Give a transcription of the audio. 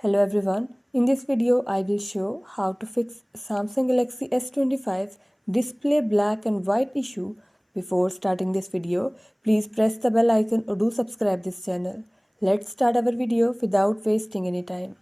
Hello everyone, in this video I will show how to fix Samsung Galaxy S25 display black and white issue. Before starting this video, please press the bell icon or do subscribe this channel. Let's start our video without wasting any time.